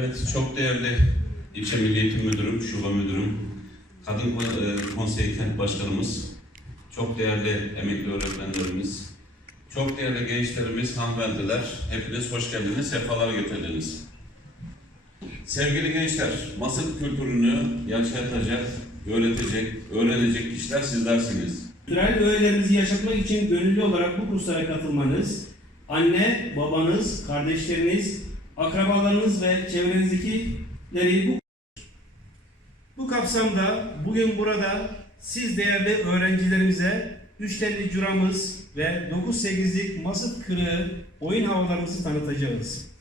Evet, çok değerli ilçe Milli Eğitim Müdürüm, Şube Müdürüm, Kadın e, Konseyi Kent Başkanımız, çok değerli emekli öğretmenlerimiz, çok değerli gençlerimiz, hanımefendiler, hepiniz hoş geldiniz, sefalar getirdiniz. Sevgili gençler, masal kültürünü yaşatacak, öğretecek, öğrenecek kişiler sizlersiniz. Kültürel öğelerinizi yaşatmak için gönüllü olarak bu kurslara katılmanız, anne, babanız, kardeşleriniz, akrabalarınız ve çevrenizdekileri bu bu kapsamda bugün burada siz değerli öğrencilerimize 3 telli curamız ve 9-8'lik masıf kırığı oyun havalarımızı tanıtacağız.